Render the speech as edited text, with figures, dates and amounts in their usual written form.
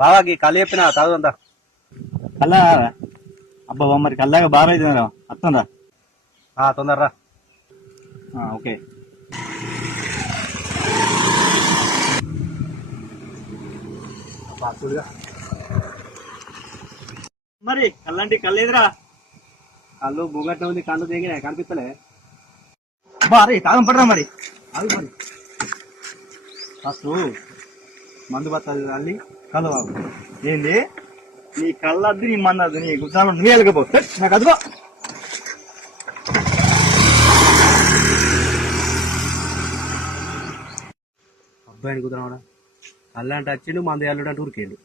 బావాకి కళ్ళు చెప్పిన తాగుందా కల్లా అబ్బా మరి కల్లాగా బాగా అవుతుంది అత్తందా తొందరరా. ఓకే మరి కల్లంటి కల్లేదురా కళ్ళు బుగట్ట ఉంది, కళ్ళు దిగినా కనిపిస్తలే. అరే తాగం పడరా మరి అది మరి ఫస్ట్ మందు బత్తాది అల్లి కళ్ళు బాబు ఏంది నీ కళ్ళద్దు నీ మందద్దు నీ గుర్తాలు నువ్వే వెళ్ళకపో నాకు అదుగో అబ్బాయిని కుదరవాడా కళ్ళు అంటే వచ్చిండు, మంది అల్లుడు అంటే ఊరికేళ్ళు.